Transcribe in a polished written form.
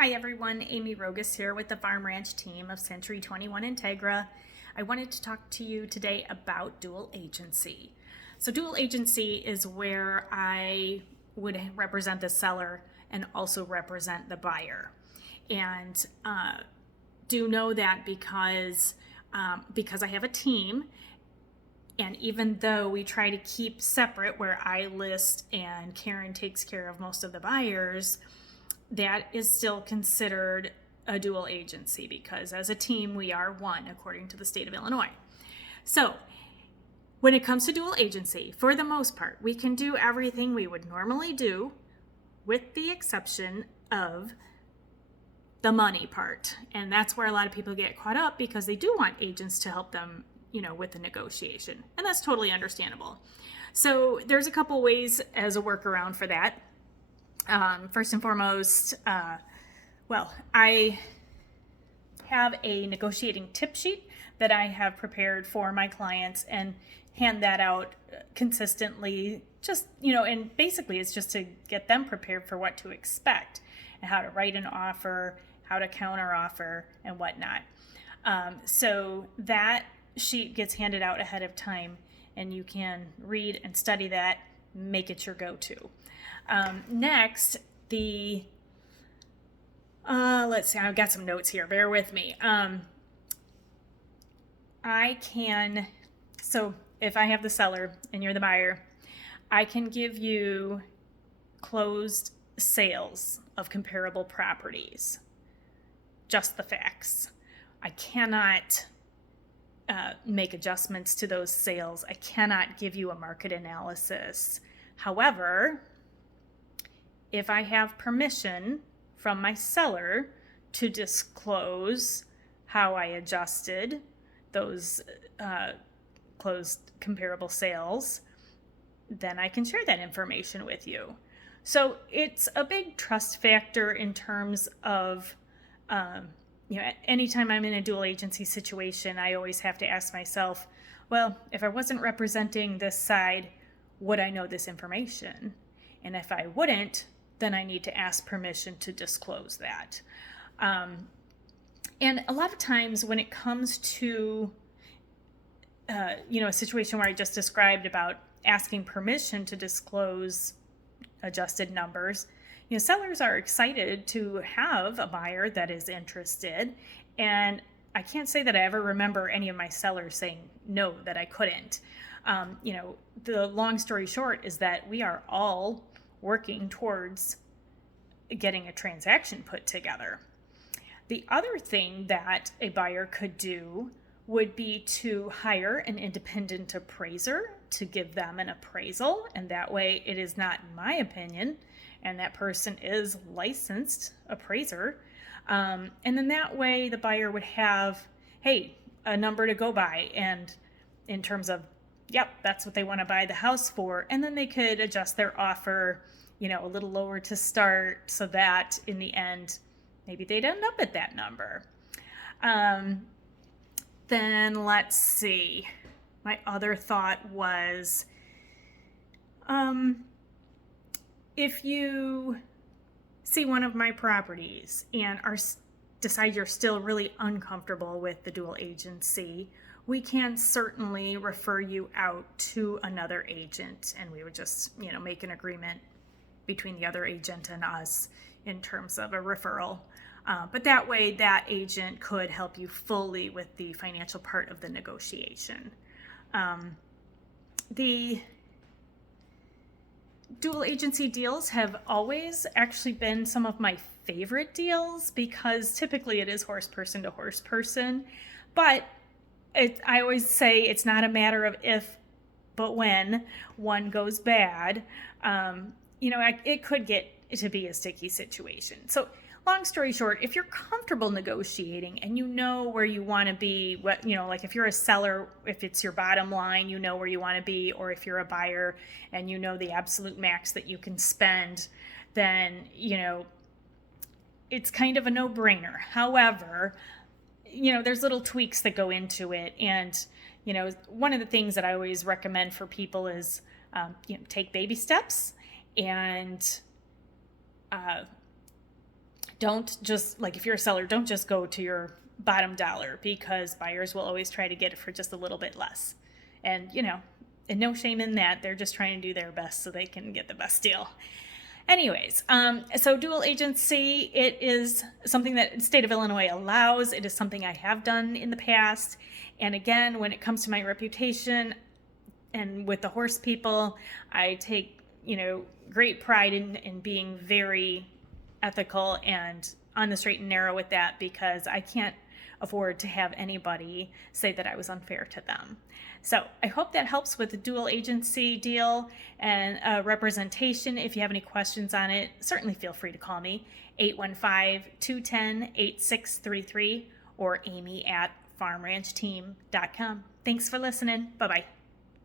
Hi everyone, Amy Rogas here with the Farm Ranch Team of Century 21 Integra. I wanted to talk to you today about dual agency. So dual agency is where I would represent the seller and also represent the buyer. And do know that because I have a team, and even though we try to keep separate where I list and Karen takes care of most of the buyers, that is still considered a dual agency because as a team we are one according to the state of Illinois. So when it comes to dual agency, for the most part, we can do everything we would normally do with the exception of the money part. And that's where a lot of people get caught up because they do want agents to help them, with the negotiation. And that's totally understandable. So there's a couple ways as a workaround for that. First and foremost, I have a negotiating tip sheet that I have prepared for my clients and hand that out consistently, and basically it's just to get them prepared for what to expect and how to write an offer, how to counter offer, and whatnot. So that sheet gets handed out ahead of time and you can read and study that, make it your go-to. Next, let's see, I've got some notes here, bear with me. So if I have the seller and you're the buyer, I can give you closed sales of comparable properties, just the facts. I cannot make adjustments to those sales. I cannot give you a market analysis. However, if I have permission from my seller to disclose how I adjusted those closed comparable sales, then I can share that information with you. So it's a big trust factor in terms of, anytime I'm in a dual agency situation, I always have to ask myself, well, if I wasn't representing this side, would I know this information? And if I wouldn't, then I need to ask permission to disclose that. And a lot of times when it comes to, a situation where I just described about asking permission to disclose adjusted numbers, sellers are excited to have a buyer that is interested. And I can't say that I ever remember any of my sellers saying no, that I couldn't. The long story short is that we are all working towards getting a transaction put together. The other thing that a buyer could do would be to hire an independent appraiser to give them an appraisal, and that way it is not my opinion, and that person is licensed appraiser. And then that way the buyer would have, a number to go by, and in terms of, that's what they want to buy the house for, and then they could adjust their offer, a little lower to start so that in the end, maybe they'd end up at that number. Then let's see. My other thought was, if you see one of my properties and decide you're still really uncomfortable with the dual agency, we can certainly refer you out to another agent, and we would just, make an agreement between the other agent and us in terms of a referral. But that way, that agent could help you fully with the financial part of the negotiation. The dual agency deals have always actually been some of my favorite deals because typically it is horse person to horse person. But I always say it's not a matter of if, but when one goes bad. It could get to be a sticky situation. So long story short, if you're comfortable negotiating and you know where you want to be, like if you're a seller, if it's your bottom line, you know where you want to be, or if you're a buyer and you know the absolute max that you can spend, then, it's kind of a no-brainer. However, there's little tweaks that go into it. And, one of the things that I always recommend for people is, take baby steps and Don't just, like if you're a seller, don't just go to your bottom dollar, because buyers will always try to get it for just a little bit less. And, and no shame in that. They're just trying to do their best so they can get the best deal. Anyways, so dual agency, it is something that the state of Illinois allows. It is something I have done in the past. And again, when it comes to my reputation and with the horse people, I take, great pride in being very ethical and on the straight and narrow with that, because I can't afford to have anybody say that I was unfair to them. So I hope that helps with the dual agency deal and representation. If you have any questions on it, certainly feel free to call me, 815-210-8633, or amy@farmranchteam.com. Thanks for listening. Bye-bye.